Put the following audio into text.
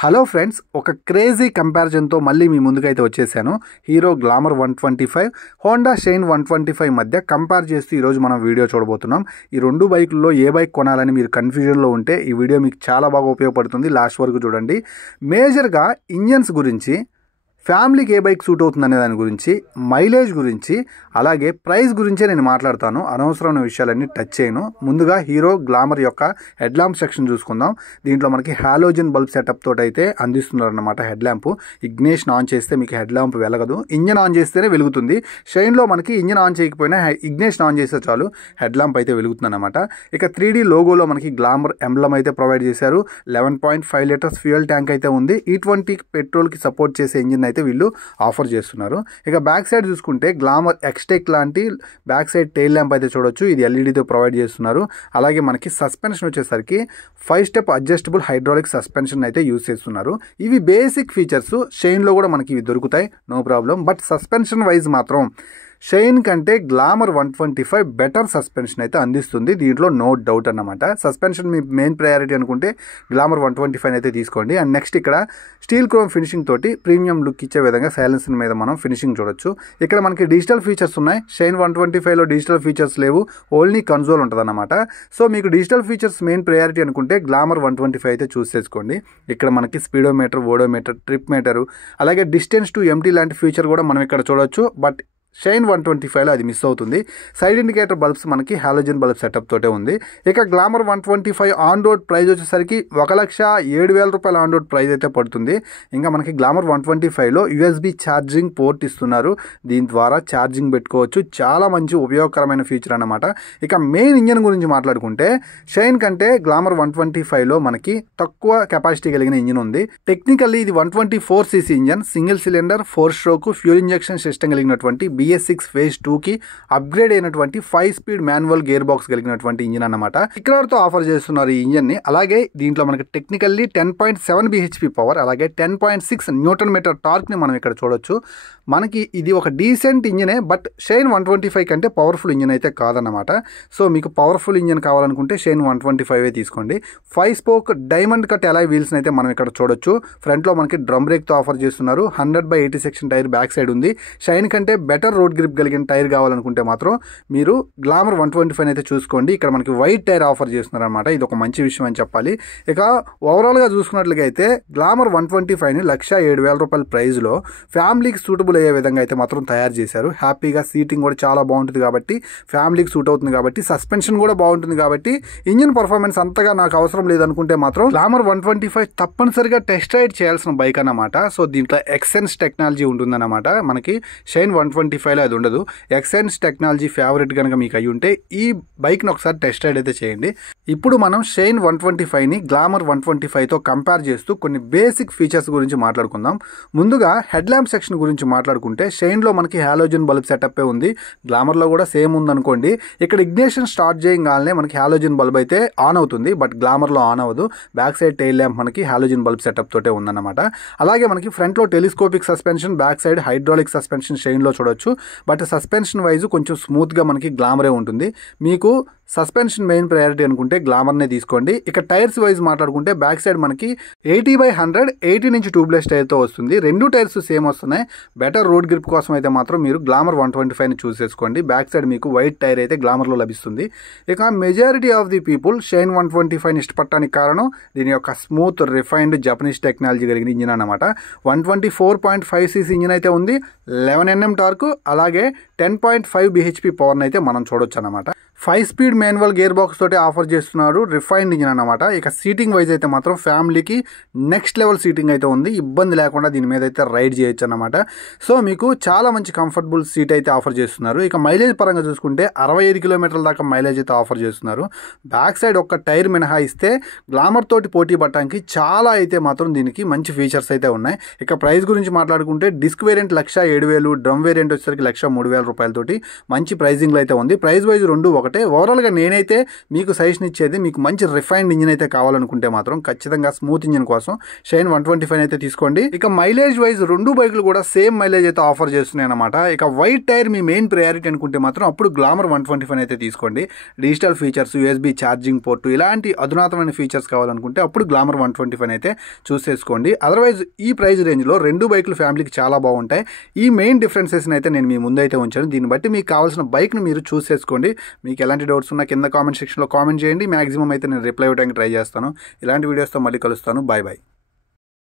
Hello friends, ఒక crazy కంపారిజన్తో మళ్ళీ మీ ముందుకైతే వచ్చేసాను. హీరో గ్లామర్ 125, హోండా షైన్ 125 మధ్య కంపేర్ చేస్తూ ఈరోజు మనం వీడియో చూడబోతున్నాం. ఈ రెండు బైకుల్లో ఏ బైక్ కొనాలని మీరు కన్ఫ్యూజన్లో ఉంటే ఈ వీడియో మీకు చాలా బాగా ఉపయోగపడుతుంది. లాస్ట్ వరకు చూడండి. మేజర్గా ఇంజన్స్ గురించి, ఫ్యామిలీకి ఏ బైక్ సూట్ అవుతుందనే దాని గురించి, మైలేజ్ గురించి, అలాగే ప్రైస్ గురించే నేను మాట్లాడతాను. అనవసరమైన విషయాలన్నీ టచ్ చేయను. ముందుగా హీరో గ్లామర్ యొక్క హెడ్ ల్యాంప్ సెక్షన్ చూసుకుందాం. దీంట్లో మనకి హాలోజన్ బల్బ్ సెటప్ తోటి అయితే అందిస్తున్నారు అన్నమాట. హెడ్ ల్యాంప్ ఇగ్నిషన్ ఆన్ చేస్తే మీకు హెడ్ ల్యాంప్ వెలగదు, ఇంజన్ ఆన్ చేస్తేనే వెలుగుతుంది. షైన్లో మనకి ఇంజన్ ఆన్ చేయకపోయినా ఇగ్నిషన్ ఆన్ చేస్తే చాలు హెడ్ ల్యాంప్ అయితే వెలుగుతుంది అనమాట. ఇక 3D లోగోలో మనకి గ్లామర్ ఎంబ్లమ్ అయితే ప్రొవైడ్ చేశారు. 11.5 లీటర్స్ ఫ్యూయల్ ట్యాంక్ అయితే ఉంది. E20 పెట్రోల్కి సపోర్ట్ చేసే ఇంజిన్ అయితే వీళ్ళు ఆఫర్ చేస్తున్నారు. ఇక బ్యాక్ సైడ్ చూసుకుంటే గ్లామర్ ఎక్స్టెక్ లాంటి బ్యాక్ సైడ్ టైల్ ల్యాంప్ అయితే చూడొచ్చు. ఇది ఎల్ఈడితో ప్రొవైడ్ చేస్తున్నారు. అలాగే మనకి సస్పెన్షన్ వచ్చేసరికి 5 స్టెప్ అడ్జస్టబుల్ హైడ్రాలిక్ సస్పెన్షన్ అయితే యూజ్ చేస్తున్నారు. ఇవి బేసిక్ ఫీచర్స్. షైన్లో కూడా మనకి ఇవి దొరుకుతాయి, no problem. But suspension wise మాత్రం షైన్ కంటే గ్లామర్ 125 బెటర్ సస్పెన్షన్ అయితే అందిస్తుంది. దీంట్లో నో డౌట్ అన్నమాట. సస్పెన్షన్ మీ మెయిన్ ప్రయారిటీ అనుకుంటే గ్లామర్ 125 అయితే తీసుకోండి. అండ్ నెక్స్ట్ ఇక్కడ స్టీల్ క్రోమ్ ఫినిషింగ్ తోటి ప్రీమియం లుక్ ఇచ్చే విధంగా సైలెన్సర్ మీద మనం ఫినిషింగ్ చూడొచ్చు. ఇక్కడ మనకి డిజిటల్ ఫీచర్స్ ఉన్నాయి. షైన్ 125లో డిజిటల్ ఫీచర్స్ లేవు, ఓన్లీ కన్సోల్ ఉంటుంది అన్నమాట. సో మీకు డిజిటల్ ఫీచర్స్ మెయిన్ ప్రయారిటీ అనుకుంటే గ్లామర్ 125 అయితే చూస్ చేసుకోండి. ఇక్కడ మనకి స్పీడోమీటర్, ఓడోమీటర్, ట్రిప్ మీటర్, అలాగే డిస్టెన్స్ టు ఎంటీ లాంటి ఫీచర్ కూడా మనం ఇక్కడ చూడొచ్చు. బట్ షైన్ 125లో అది మిస్ అవుతుంది. సైడ్ ఇండికేటర్ బల్బ్స్ మనకి హాలోజన్ బల్బ్ సెటప్ తోటే ఉంది. ఇక గ్లామర్ 125 ఆన్ రోడ్ ప్రైస్ వచ్చేసరికి 1,07,000 రూపాయల ఆన్ రోడ్ ప్రైస్ అయితే పడుతుంది. ఇంకా మనకి గ్లామర్ 125లో USB ఛార్జింగ్ పోర్ట్ ఇస్తున్నారు. దీని ద్వారా ఛార్జింగ్ పెట్టుకోవచ్చు. చాలా మంచి ఉపయోగకరమైన ఫీచర్ అన్నమాట. ఇక మెయిన్ ఇంజన్ గురించి మాట్లాడుకుంటే షైన్ కంటే గ్లామర్ 125లో మనకి తక్కువ కెపాసిటీ కలిగిన ఇంజిన్ ఉంది. టెక్నికల్లీ ఇది 124cc engine, single cylinder 4 stroke fuel injection system కలిగినటువంటి BS6 phase 2కి అప్గ్రేడ్ అయినటువంటి 5 స్పీడ్ మాన్యువల్ గేర్ బాక్స్ కలిగినటువంటి ఇంజిన్ అన్నమాట. ఇక్కడతో ఆఫర్ చేస్తున్నారు ఈ ఇంజిన్ ని. అలాగే దీంట్లో మనకి టెక్నికల్లీ 10.7 bhp పవర్, అలాగే 10.6 న్యూటన్ మీటర్ టార్క్ ని మనం ఇక్కడ చూడొచ్చు. మనకి ఇది ఒక డీసెంట్ ఇంజినే. బట్ షైన్ 125 కంటే పవర్ఫుల్ ఇంజిన్ అయితే కాదన్నమాట. సో మీకు పవర్ఫుల్ ఇంజిన్ కావాలనుకుంటే షైన్ 125 తీసుకోండి. 5 spoke diamond cut alloy wheels అయితే మనం ఇక్కడ చూడొచ్చు. ఫ్రంట్ లో మనకి డ్రమ్ బ్రేక్ తో ఆఫర్ చేస్తున్నారు. 100/80 సెక్షన్ టైర్ బ్యాక్ సైడ్ ఉంది. షైన్ కంటే బెటర్ రోడ్ గ్రిప్ కలిగిన టైర్ కావాలనుకుంటే మాత్రం మీరు గ్లామర్ 125 అయితే చూసుకోండి. ఇక్కడ మనకి వైట్ టైర్ ఆఫర్ చేస్తున్నారు అనమాట. ఇది ఒక మంచి విషయం అని చెప్పాలి. ఇక ఓవరాల్ గా చూసుకున్నట్లుగా అయితే గ్లామర్ 125ని 1,07,000 రూపాయల ప్రైస్ లో ఫ్యామిలీకి సూటబుల్ అయ్యే విధంగా అయితే మాత్రం తయారు చేశారు. హ్యాపీగా సీటింగ్ కూడా చాలా బాగుంటుంది కాబట్టి, ఫ్యామిలీకి సూట్ అవుతుంది కాబట్టి, సస్పెన్షన్ కూడా బాగుంటుంది కాబట్టి, ఇంజిన్ పర్ఫార్మెన్స్ అంతగా నాకు అవసరం లేదనుకుంటే మాత్రం గ్లామర్ 125 తప్పనిసరిగా టెస్ట్ రైడ్ చేయాల్సిన బైక్ అన్నమాట. సో దీంట్లో ఎక్సెన్స్ టెక్నాలజీ ఉంటుందన్నమాట. మనకి షైన్ 125లో అది ఉండదు. ఎక్సెన్స్ టెక్నాలజీ ఫేవరెట్ కనుక మీకు అయ్యి ఉంటే ఈ బైక్ని ఒకసారి టెస్ట్ రైడ్ అయితే చేయండి. ఇప్పుడు మనం షైన్ 125ని గ్లామర్ 125తో కంపేర్ చేస్తూ కొన్ని బేసిక్ ఫీచర్స్ గురించి మాట్లాడుకుందాం. ముందుగా హెడ్ ల్యాంప్ సెక్షన్ గురించి మాట్లాడుకుంటే షైన్లో మనకి హాలోజన్ బల్బ్ సెటప్ ఉంది. గ్లామర్లో కూడా సేమ్ ఉందనుకోండి. ఇక్కడ ఇగ్నిషన్ స్టార్ట్ చేయగానే మనకి హాలోజన్ బల్బ్ అయితే ఆన్ అవుతుంది. బట్ గ్లామర్లో ఆన్ అవ్వదు. బ్యాక్ సైడ్ టైల్ ల్యాంప్ మనకి హాలోజన్ బల్బ్ సెటప్ తోటే ఉందన్నమాట. అలాగే మనకి ఫ్రంట్లో telescopic suspension, back side hydraulic suspension షైన్లో చూడొచ్చు. బట్ సస్పెన్షన్ వైజ్ కొంచెం స్మూత్గా మనకి గ్లామరే ఉంటుంది. మీకు సస్పెన్షన్ మెయిన్ ప్రయారిటీ అనుకుంటే గ్లామర్నే తీసుకోండి. ఇక టైర్స్ వైజ్ మాట్లాడుకుంటే బ్యాక్ సైడ్ మనకి 80/100 18" ట్యూబ్లెస్ టైర్తో వస్తుంది. రెండు టైర్స్ సేమ్ వస్తున్నాయి. బెటర్ రోడ్ గ్రిప్ కోసం అయితే మాత్రం మీరు గ్లామర్ 125ని చూస్ చేసుకోండి. బ్యాక్ సైడ్ మీకు వైట్ టైర్ అయితే గ్లామర్లో లభిస్తుంది. ఇక majority of the people Shine 125ని ఇష్టపడటానికి కారణం దీని యొక్క స్మూత్ రిఫైన్డ్ జపనీస్ టెక్నాలజీ కలిగిన ఇంజిన్ అనమాట. 124.5cc ఇంజిన్ అయితే ఉంది. 11 Nm టార్క్, అలాగే 10.5 bhp పవర్ని అయితే మనం చూడొచ్చు అనమాట. 5 స్పీడ్ మాన్యువల్ గేర్ బాక్స్ తోటి ఆఫర్ చేస్తున్నారు. రిఫైన్డ్ ఇంజిన్ అనమాట. ఇక సీటింగ్ వైజ్ అయితే మాత్రం ఫ్యామిలీకి నెక్స్ట్ లెవెల్ సీటింగ్ అయితే ఉంది. ఇబ్బంది లేకుండా దీని మీద అయితే రైడ్ చేయొచ్చు అనమాట. సో మీకు చాలా మంచి కంఫర్టబుల్ సీట్ అయితే ఆఫర్ చేస్తున్నారు. ఇక మైలేజ్ పరంగా చూసుకుంటే 65 కిలోమీటర్ల దాకా మైలేజ్ అయితే ఆఫర్ చేస్తున్నారు. బ్యాక్ సైడ్ ఒక్క టైర్ మినహాయిస్తే గ్లామర్ తోటి పోటీ పడటానికి చాలా అయితే మాత్రం దీనికి మంచి ఫీచర్స్ అయితే ఉన్నాయి. ఇక ప్రైస్ గురించి మాట్లాడుకుంటే డిస్క్ వేరియంట్ 1,07,000, డ్రమ్ వేరియంట్ వచ్చేసరికి 1,03,000 రూపాయలతోటి మంచి ప్రైజింగ్లో అయితే ఉంది. ప్రైస్ వైజ్ రెండు ఒకటే. ఓవరాల్గా నేనైతే మీకు సజెషన్ ఇచ్చేది, మీకు మంచి రిఫైన్డ్ ఇంజిన్ అయితే కావాలనుకుంటే మాత్రం ఖచ్చితంగా స్మూత్ ఇంజిన్ కోసం షైన్ 125 అయితే తీసుకోండి. ఇక మైలేజ్ వైజ్ రెండు బైకులు కూడా సేమ్ మైలేజ్ అయితే ఆఫర్ చేస్తున్నాయి అనమాట. ఇక వైట్ టైర్ మీ మెయిన్ ప్రయారిటీ అనుకుంటే మాత్రం అప్పుడు గ్లామర్ 125 అయితే తీసుకోండి. Digital features, USB charging port ఇలాంటి అధునాతమైన ఫీచర్స్ కావాలనుకుంటే అప్పుడు గ్లామర్ 125 అయితే చూసేసుకోండి. అదర్వైజ్ ఈ ప్రైస్ రేంజ్లో రెండు బైకులు ఫ్యామిలీకి చాలా బాగుంటాయి. ఈ మెయిన్ డిఫరెన్సెస్ని అయితే నేను మీ ముందైతే ఉంచాను. దీన్ని బట్టి మీకు కావాల్సిన బైక్ని మీరు చూస్ చేసుకోండి. మీకు ఎలాంటి డౌట్స్ ఉన్నా కింద కామెంట్ సెక్షన్లో కామెంట్ చేయండి. మ్యాక్సిమం అయితే నేను రిప్లై ఇవ్వడానికి ట్రై చేస్తాను. ఇలాంటి వీడియోస్తో మళ్ళీ కలుస్తాను. Bye bye.